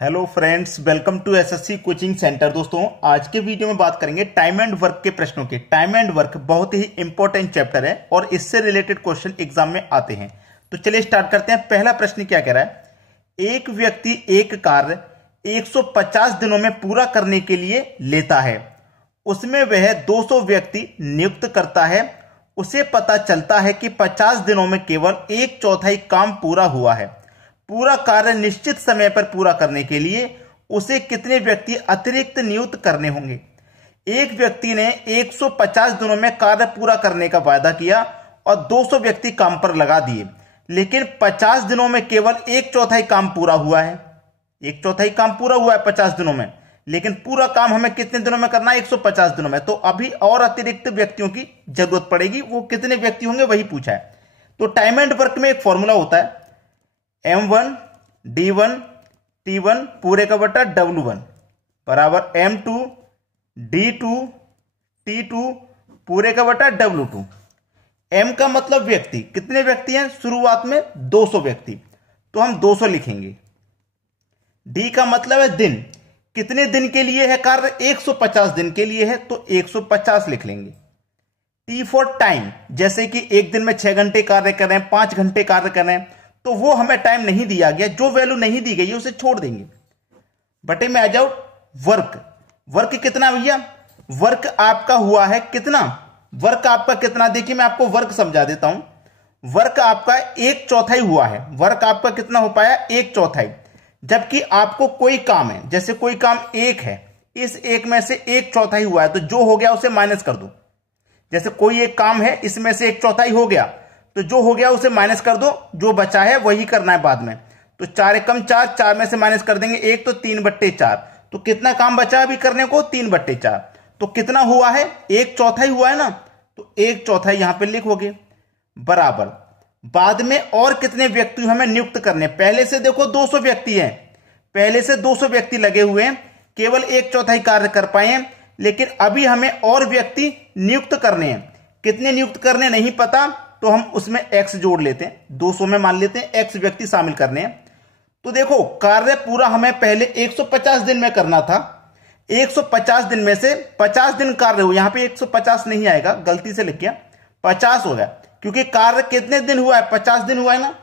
Hello friends, welcome to SSC coaching centre. दोस्तों, आज के वीडियो में बात करेंगे टाइम एंड वर्क के प्रश्नों के। टाइम एंड वर्क बहुत ही इंपॉर्टेंट चैप्टर है और इससे रिलेटेड क्वेश्चन एग्जाम में आते हैं। तो चलिए स्टार्ट करते हैं। पहला प्रश्न क्या कह रहा है? एक व्यक्ति एक कार्य 150 दिनों में पूरा करने के लिए लेता है। उसमें वह 200 व्यक्ति नियुक्त करता है। उसे पता चलता है कि 50 दिनों में केवल 1/4 काम पूरा हुआ है। पूरा कार्य निश्चित समय पर पूरा करने के लिए उसे कितने व्यक्ति अतिरिक्त नियुक्त करने होंगे? एक व्यक्ति ने 150 दिनों में कार्य पूरा करने का वायदा किया और 200 व्यक्ति काम पर लगा दिए, लेकिन 50 दिनों में केवल 1/4 काम पूरा हुआ है। 1/4 काम पूरा हुआ है 50 दिनों में, लेकिन पूरा काम हमें कितने दिनों में करना है? 150 दिनों में। तो अभी और अतिरिक्त व्यक्तियों की जरूरत पड़ेगी। वो कितने व्यक्ति होंगे वही पूछा है। तो टाइम एंड वर्क में एक फॉर्मूला होता है, M1 D1 T1 पूरे का बटा W1 बराबर M2 D2 T2 पूरे का बटा W2। M का मतलब व्यक्ति, कितने व्यक्ति हैं? शुरुआत में 200 व्यक्ति, तो हम 200 लिखेंगे। D का मतलब है दिन, कितने दिन के लिए है कार्य? 150 दिन के लिए है, तो 150 लिख लेंगे। T फॉर टाइम, जैसे कि एक दिन में 6 घंटे कार्य कर रहे हैं, 5 घंटे कार्य कर रहे हैं, तो वो हमें टाइम नहीं दिया गया। जो वैल्यू नहीं दी गई है उसे छोड़ देंगे। बटे में आ जाओ वर्क। वर्क कितना भैया? वर्क आपका हुआ है कितना? वर्क आपका कितना? देखिए मैं आपको वर्क समझा देता हूं। वर्क आपका 1/4 हुआ है। वर्क आपका कितना हो पाया? 1/4। जबकि आपको कोई काम है, जैसे कोई काम 1 है, इस 1 में से 1/4 हुआ है, तो जो हो गया उसे माइनस कर दो। जैसे कोई एक काम है, इसमें से 1/4 हो गया, तो जो हो गया उसे माइनस कर दो, जो बचा है वही करना है बाद में। तो 4 एकम 4, 4 में से माइनस कर देंगे 1, तो 3/4। तो कितना काम बचा अभी करने को? 3/4। तो कितना हुआ है? 1/4 हुआ है ना, तो 1/4 यहां पे लिखोगे बराबर। बाद में और कितने व्यक्ति हमें नियुक्त करने? पहले से देखो 200 व्यक्ति हैं, पहले से 200 व्यक्ति लगे हुए हैं, केवल 1/4 कार्य कर पाए हैं, लेकिन अभी हमें और व्यक्ति नियुक्त करने हैं। कितने नियुक्त करने नहीं पता, तो हम उसमें x जोड़ लेते हैं। 200 में मान लेते हैं x व्यक्ति शामिल करने हैं। तो देखो कार्य पूरा हमें पहले 150 दिन में करना था। 150 दिन में से 50 दिन कार्य हुआ, यहां पे 150 नहीं आएगा, गलती से लिख गया, 50 हो गया, क्योंकि कार्य कितने दिन हुआ है? 50 दिन हुआ है ना।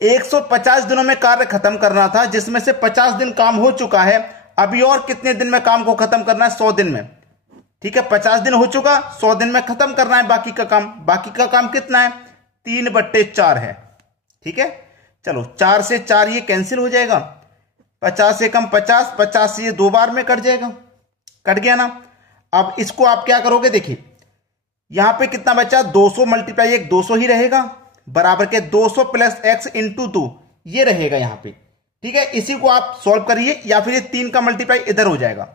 150 दिनों में कार्य खत्म करना था, जिसमें से 50 दिन काम हो चुका है। अभी और कितने दिन में काम को खत्म करना है? 100 दिन में। ठीक है, 50 दिन हो चुका, 100 दिन में खत्म करना है बाकी का काम। बाकी का काम कितना है? 3/4 है। ठीक है, चलो 4 से 4 ये कैंसिल हो जाएगा, 50 से कम 50, 50 से ये 2 बार में कट जाएगा, कट गया ना। अब इसको आप क्या करोगे? देखिए यहां पे कितना बचा? 200 मल्टीप्लाई 1, 200 ही रहेगा, बराबर के 200 प्लस x इंटू 2 ये रहेगा यहां पे। ठीक है, इसी को आप सॉल्व करिए, या फिर ये 3 का मल्टीप्लाई इधर हो जाएगा,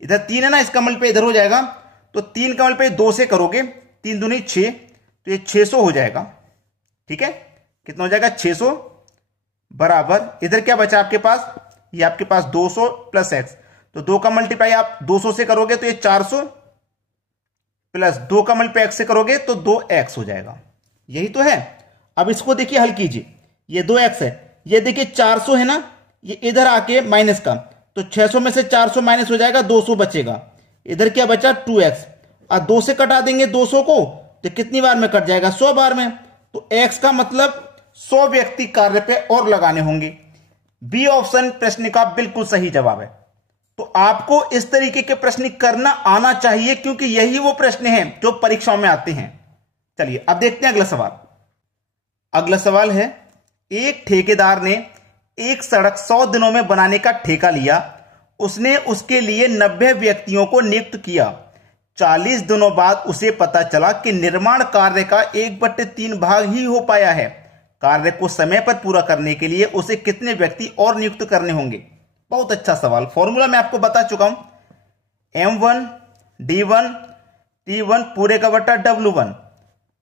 इधर 3 है ना, इसका मल्टीप्लाई इधर हो जाएगा, तो 3 का मल्टीप्लाई 2 से करोगे, 3 दूनी 6, तो ये 600 हो जाएगा। ठीक है, कितना हो जाएगा? 600 बराबर, इधर क्या बचा आपके पास? ये आपके पास 200 प्लस x, तो 2 का मल्टीप्लाई आप 200 से करोगे तो ये 400, प्लस 2 का मल्टीप्लाई x से करोगे तो 2x हो जाएगा। यही तो है। अब इसको देखिए हल कीजिए, ये 2x है, ये देखिए 400 है ना, ये इधर आके माइनस का, तो 600 में से 400 माइनस हो जाएगा, 200 बचेगा। इधर क्या बचा? 2x, और 2 से कटा देंगे 200 को, तो कितनी बार में कट जाएगा? 100 बार में। तो x का मतलब 100 व्यक्ति कार्य पे और लगाने होंगे। बी ऑप्शन प्रश्न का बिल्कुल सही जवाब है। तो आपको इस तरीके के प्रश्न करना आना चाहिए, क्योंकि यही वो प्रश्न हैं जो परीक्षाओं में आते हैं। चलिए अब देखते हैं अगला सवाल। अगला सवाल है, एक ठेकेदार ने एक सड़क 100 दिनों में बनाने का ठेका लिया। उसने उसके लिए 90 व्यक्तियों को नियुक्त किया। 40 दिनों बाद उसे पता चला कि निर्माण कार्य का 1/3 भाग ही हो पाया है। कार्य को समय पर पूरा करने के लिए उसे कितने व्यक्ति और नियुक्त करने होंगे? बहुत अच्छा सवाल। फॉर्मूला मैं आपको बता चुका हूं, M1 D1 T1 पूरे का बटा W1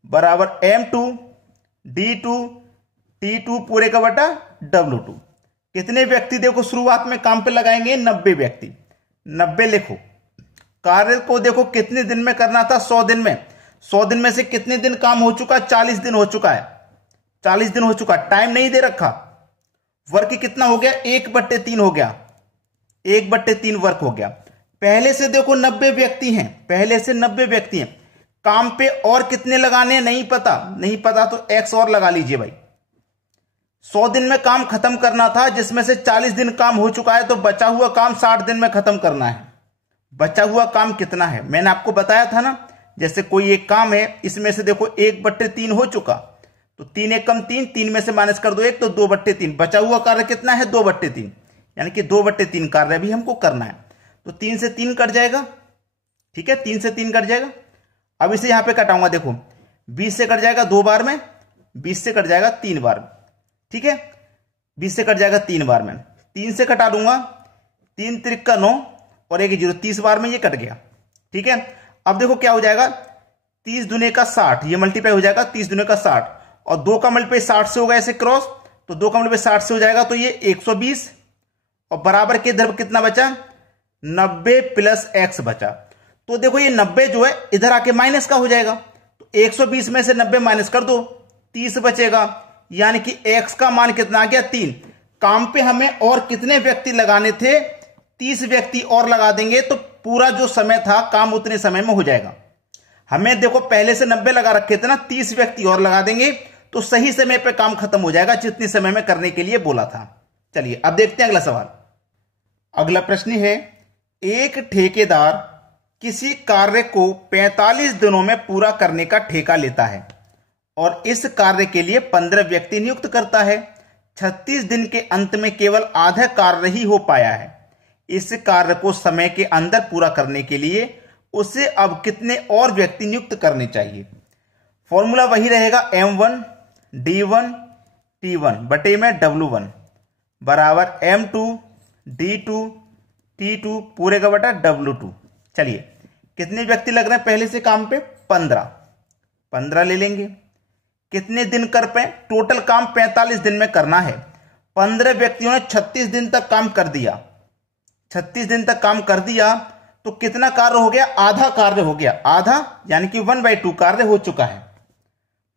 बराबर M2 D2 T2 पूरे का बटा W2। कितने व्यक्ति देखो शुरुआत में काम पे लगाएंगे? 90 व्यक्ति। 90 लिखो। कार्य को देखो कितने दिन में करना था? 100 दिन में। 100 दिन में से कितने दिन काम हो चुका? 40 दिन हो चुका है। 40 दिन हो चुका, टाइम नहीं दे रखा। वर्क कितना हो गया, 1/3 हो गया, 1/3 वर्क हो गया। पहले से देखो 90 व्यक्ति हैं, पहले से 90 व्यक्ति हैं, काम पे और कितने लगाने हैं नहीं पता, नहीं पता तो x और लगा लीजिए भाई। 100 दिन में काम खत्म करना था, जिसमें से 40 दिन काम हो चुका है, तो बचा हुआ काम 60 दिन में खत्म करना है। बचा हुआ काम कितना है, मैंने आपको बताया था ना, जैसे कोई एक काम है, इसमें से देखो 1/3 हो चुका, तो 3 1 कम 3, 3 में से माइनस कर दो 1, तो 2/3। बचा हुआ कार्य कितना है, 2/3, यानी कि 2/3 कार्य भी हमको करना है। तो 3 से 3 कट जाएगा, ठीक है, 3 से 3 कट जाएगा। अब इसे यहां पे कटाऊंगा, देखो 20 से कट जाएगा 2 बार में, 20 से कट जाएगा 3 बार में, ठीक है, 20 से कट जाएगा 3 बार में, 3 से कटा दूंगा, 3 त्रिक 9 और 1 0, 30 बार में ये कट गया, ठीक है। अब देखो क्या हो जाएगा, 30 दूने का 60, ये मल्टीप्लाई हो जाएगा 30 दूने का 60, और 2 का मल्टीप्लाई 60 से होगा ऐसे क्रॉस, तो 2 का मल्टीप्लाई 60 से हो जाएगा, तो ये 120, और बराबर के इधर कितना बचा, 90 प्लस x बचा। तो देखो ये 90 जो है इधर आके माइनस का हो जाएगा, तो 120 में से 90 माइनस कर दो, 30 बचेगा, यानी कि x का मान कितना आ गया, 3। काम पे हमें और कितने व्यक्ति लगाने थे, 30 व्यक्ति और लगा देंगे, तो पूरा जो समय था काम उतने समय में हो जाएगा। हमें देखो पहले से 90 लगा रखे थे ना, 30 व्यक्ति और लगा देंगे तो सही समय पे काम खत्म हो जाएगा, जितने समय में करने के लिए बोला था। चलिए अब देखते हैं अगला सवाल। अगला प्रश्न है, एक ठेकेदार किसी कार्य को 45 दिनों में पूरा करने का ठेका लेता है और इस कार्य के लिए 15 व्यक्ति नियुक्त करता है। 36 दिन के अंत में केवल आधा कार्य ही हो पाया है। इस कार्य को समय के अंदर पूरा करने के लिए उसे अब कितने और व्यक्ति नियुक्त करने चाहिए। फॉर्मूला वही रहेगा, M1 D1 T1 बटे में W1 बराबर M2 D2 T2 पूरे का बटा W2। चलिए कितने व्यक्ति लग रहे हैं पहले से काम पे, 15 ले लेंगे। कितने दिन कर पाए, टोटल काम 45 दिन में करना है। 15 व्यक्तियों ने 36 दिन तक काम कर दिया, 36 दिन तक काम कर दिया, तो कितना कार्य हो गया, आधा कार्य हो गया, आधा यानी कि 1/2 कार्य हो चुका है।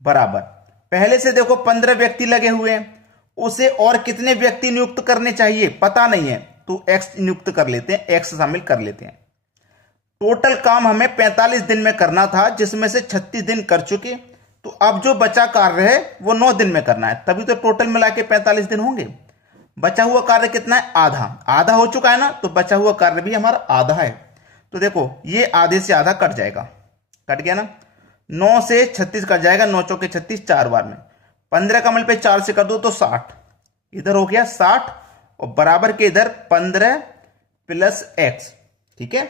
बराबर पहले से देखो 15 व्यक्ति लगे हुए हैं, उसे और कितने व्यक्ति नियुक्त करने चाहिए पता नहीं है, तो x नियुक्त कर लेते हैं, x शामिल कर लेते हैं। टोटल काम हमें 45 दिन में करना था, जिसमें से 36 दिन कर चुके, तो अब जो बचा कार्य है वो 9 दिन में करना है, तभी तो टोटल मिला के 45 दिन होंगे। बचा हुआ कार्य कितना है, आधा हो चुका है ना, तो बचा हुआ कार्य भी हमारा आधा है। तो देखो ये आधे से आधा कट जाएगा, कट गया ना, 9 से 36 कट जाएगा, 9 चौके 36 4 बार में, 15 का मल्टीप्लाई 4 से कर दो तो 60, इधर हो गया 60 और बराबर के इधर 15 प्लस x, ठीक है।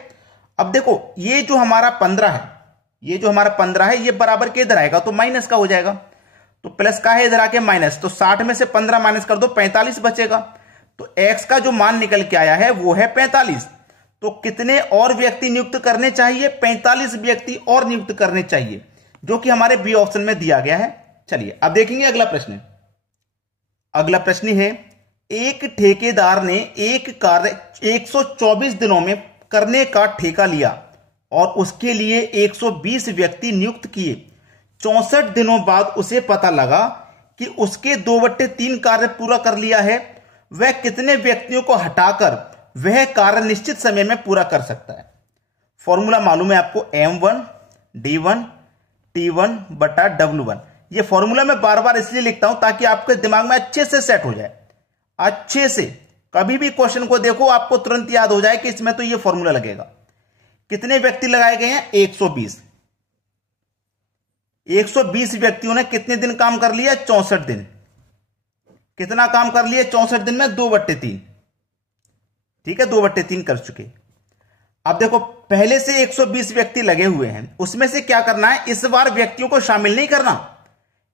अब देखो ये जो हमारा 15 है, ये जो हमारा 15 है, ये बराबर के इधर आएगा तो माइनस का हो जाएगा, तो प्लस का है इधर आके माइनस, तो 60 में से 15 माइनस कर दो 45 बचेगा। तो x का जो मान निकल के आया है वो है 45। तो कितने और व्यक्ति नियुक्त करने चाहिए, 45 व्यक्ति और नियुक्त करने चाहिए, जो कि हमारे बी ऑप्शन में दिया गया है। चलिए अब देखेंगे अगला प्रश्न। अगला प्रश्न है, एक ठेकेदार ने एक कार्य 124 दिनों में करने का ठेका लिया और उसके लिए 120 व्यक्ति नियुक्त किए। 64 दिनों बाद उसे पता लगा कि उसके 2/3 कार्य पूरा कर लिया है। वह कितने व्यक्तियों को हटाकर वह कार्य निश्चित समय में पूरा कर सकता है। फॉर्मूला मालूम है आपको, M1 D1 T1 बटा W1। ये फॉर्मूला मैं बार बार इसलिए लिखता हूं ताकि आपके दिमाग में अच्छे से सेट हो जाए, अच्छे से। कभी भी क्वेश्चन को देखो आपको तुरंत याद हो जाए कि इसमें तो ये फॉर्मूला लगेगा। कितने व्यक्ति लगाए गए हैं, 120। 120 व्यक्तियों ने कितने दिन काम कर लिया, 64 दिन। कितना काम कर लिया 64 दिन में, 2/3, ठीक है, 2/3 कर चुके। अब देखो पहले से 120 व्यक्ति लगे हुए हैं, उसमें से क्या करना है, इस बार व्यक्तियों को शामिल नहीं करना,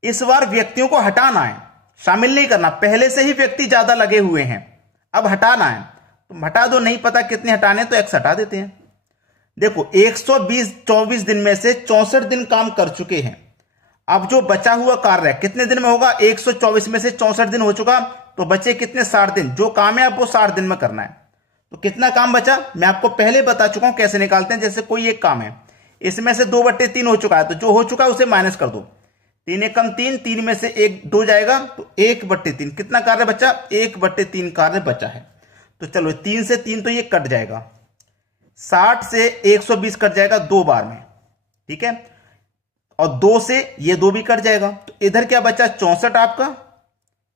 इस बार व्यक्तियों को हटाना है, शामिल नहीं करना। पहले से ही व्यक्ति ज्यादा लगे हुए हैं, अब हटाना है, तो हटा दो, नहीं पता कितने हटाने तो x हटा देते हैं। देखो 124 दिन में से 64 दिन काम कर चुके हैं। अब जो बचा हुआ कार्य कितने दिन में होगा, 124 में से 64 दिन हो चुका, तो बचे कितने, 60 दिन। जो काम है आपको 60 दिन में करना है। तो कितना काम बचा, मैं आपको पहले बता चुका हूं कैसे निकालते हैं। जैसे कोई एक काम है, इसमें से 2/3 हो चुका है, तो जो हो चुका है उसे माइनस कर दो। 3 एकम 3, 3 में से 1 2 जाएगा तो 1/3 कितना कार्य बचा? 1/3 कार्य बचा है। तो चलो 3 से 3 तो ये कट जाएगा, 60 से 120 कट जाएगा 2 बार में, ठीक है, और 2 से ये 2 भी कट जाएगा। तो इधर क्या बचा? 64 आपका,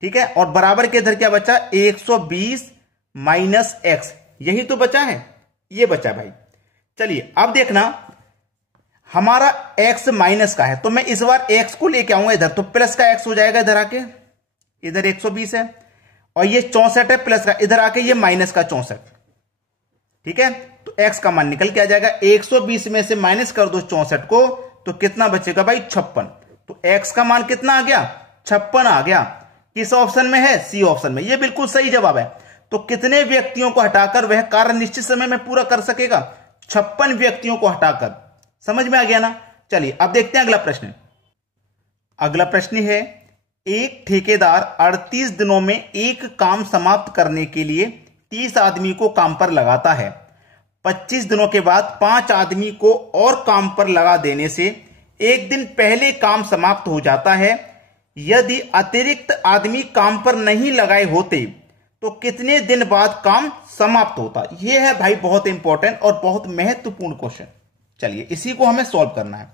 ठीक है, और बराबर के इधर क्या बचा? 120 माइनस x, यही तो बचा है, ये बचा भाई। चलिए अब देखना, हमारा x माइनस का है तो मैं इस बार x को लेके आऊंगा इधर, तो प्लस का x हो जाएगा इधर आके, इधर 120 है और ये 64 है प्लस का, इधर आके ये माइनस का 64, ठीक है। तो x का मान निकल के आ जाएगा, 120 में से माइनस कर दो 64 को तो कितना बचेगा भाई? 56। तो x का मान कितना आ गया? 56 आ गया। किस ऑप्शन में है? सी ऑप्शन में। यह बिल्कुल सही जवाब है। तो कितने व्यक्तियों को हटाकर वह कार्य निश्चित समय में पूरा कर सकेगा? 56 व्यक्तियों को हटाकर। समझ में आ गया ना? चलिए अब देखते हैं अगला प्रश्न। अगला प्रश्न है, एक ठेकेदार 38 दिनों में एक काम समाप्त करने के लिए 30 आदमी को काम पर लगाता है। 25 दिनों के बाद 5 आदमी को और काम पर लगा देने से एक दिन पहले काम समाप्त हो जाता है। यदि अतिरिक्त आदमी काम पर नहीं लगाए होते तो कितने दिन बाद काम समाप्त होता? यह है भाई बहुत इंपॉर्टेंट और बहुत महत्वपूर्ण क्वेश्चन। चलिए इसी को हमें सॉल्व करना है।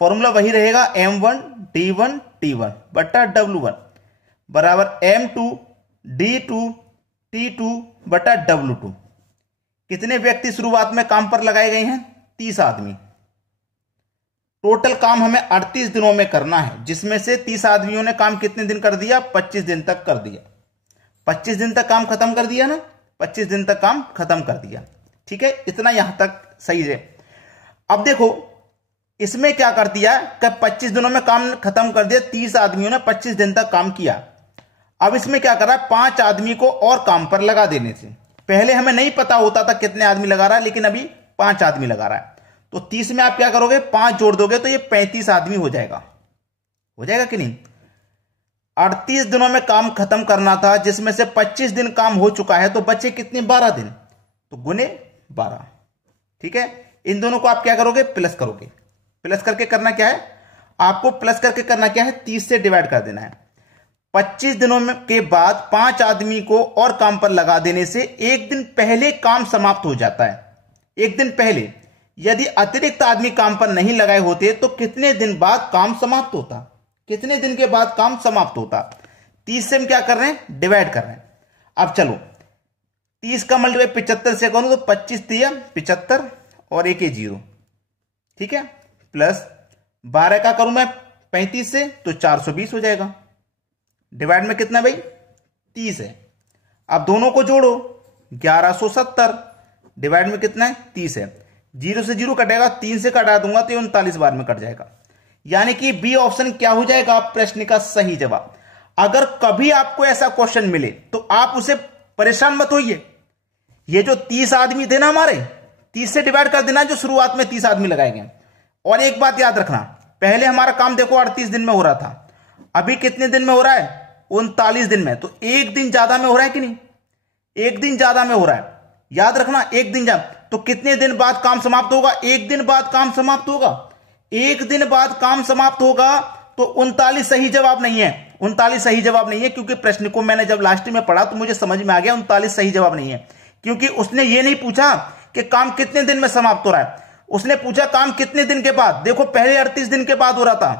फॉर्मूला वही रहेगा, M1 D1 T1 बटा W1 बराबर M2 D2 T2 बटा W2। कितने व्यक्ति शुरुआत में काम पर लगाए गए हैं? 30 आदमी। टोटल काम हमें 38 दिनों में करना है, जिसमें से 30 आदमियों ने काम कितने दिन कर दिया? 25 दिन तक कर दिया। 25 दिन तक काम खत्म कर दिया ना, 25 दिन तक काम खत्म कर दिया, ठीक है। इतना यहां तक सही है। अब देखो इसमें क्या कर दिया कि 25 दिनों में काम खत्म कर दिया, 30 आदमियों ने 25 दिन तक काम किया। अब इसमें क्या कर रहा है? 5 आदमी को और काम पर लगा देने से। पहले हमें नहीं पता होता था कितने आदमी लगा रहा है, लेकिन अभी 5 आदमी लगा रहा है। तो 30 में आप क्या करोगे? 5 जोड़ दोगे तो ये 35 आदमी हो जाएगा। हो जाएगा कि नहीं? 38 दिनों में काम खत्म करना था, जिसमें से 25 दिन काम हो चुका है, तो बचे कितने? 12 दिन। तो गुने 12, ठीक है। इन दोनों को आप क्या करोगे? प्लस करोगे। प्लस करके करना क्या है आपको? प्लस करके करना क्या है? 30 से डिवाइड कर देना है। 25 दिनों के बाद 5 आदमी को और काम पर लगा देने से एक दिन पहले काम समाप्त हो जाता है। एक दिन पहले। यदि अतिरिक्त आदमी काम पर नहीं लगाए होते तो कितने दिन बाद काम समाप्त होता? कितने दिन के बाद काम समाप्त होता? 30 से हम क्या कर रहे हैं? डिवाइड कर रहे हैं। अब चलो 30 का मल्टीप्लाई 75 से करूं तो 25 दिया 75 और 1 0, ठीक है, प्लस 12 का करूं मैं 35 से तो 420 हो जाएगा। डिवाइड में कितना भाई? 30 है। अब दोनों को जोड़ो 1170, डिवाइड में कितना है? 30 है। 0 से 0 कटेगा, 3 से कटा दूंगा तो 39 बार में कट जाएगा। यानी कि बी ऑप्शन क्या हो जाएगा प्रश्न का सही जवाब। अगर कभी आपको ऐसा क्वेश्चन मिले तो आप उसे परेशान मत होइए। ये जो 30 आदमी थे ना हमारे, 30 से डिवाइड कर देना जो शुरुआत में 30 आदमी लगाए गए। और एक बात याद रखना, पहले हमारा काम देखो 38 दिन में हो रहा था, अभी कितने दिन में हो रहा है? 39 दिन में। तो एक दिन ज्यादा में हो रहा है कि नहीं? एक दिन ज्यादा में हो रहा है। याद रखना, एक दिन ज्यादा। तो कितने दिन बाद काम समाप्त होगा? एक दिन बाद काम समाप्त होगा। एक दिन बाद काम समाप्त होगा तो 39 सही जवाब नहीं है। 39 सही जवाब नहीं है, क्योंकि प्रश्न को मैंने जब लास्ट में पढ़ा तो मुझे समझ में आ गया 39 सही जवाब नहीं है। क्योंकि उसने ये नहीं पूछा कि काम कितने दिन में समाप्त हो रहा है, उसने पूछा काम कितने दिन के बाद। देखो पहले 38 दिन के बाद हो रहा था,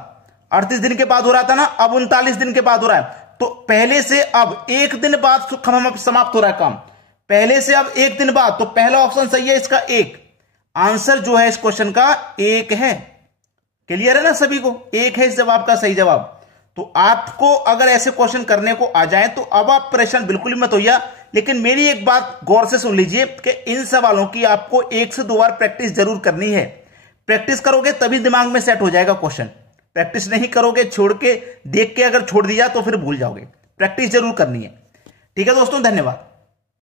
38 दिन के बाद हो रहा था ना, अब 39 दिन के बाद हो रहा है। तो पहले से अब एक दिन बाद समाप्त हो रहा है काम, पहले से अब एक दिन बाद। तो पहला ऑप्शन सही है इसका, एक। आंसर जो है इस क्वेश्चन का 1 है। क्लियर है ना सभी को? 1 है इस जवाब का सही जवाब। तो आपको अगर ऐसे क्वेश्चन करने को आ जाए तो अब आप परेशान बिल्कुल ही मत होइए। लेकिन मेरी एक बात गौर से सुन लीजिए कि इन सवालों की आपको 1 से 2 बार प्रैक्टिस जरूर करनी है। प्रैक्टिस करोगे तभी दिमाग में सेट हो जाएगा क्वेश्चन। प्रैक्टिस नहीं करोगे, छोड़ के देख के अगर छोड़ दिया तो फिर भूल जाओगे। प्रैक्टिस जरूर करनी है। ठीक है दोस्तों, धन्यवाद।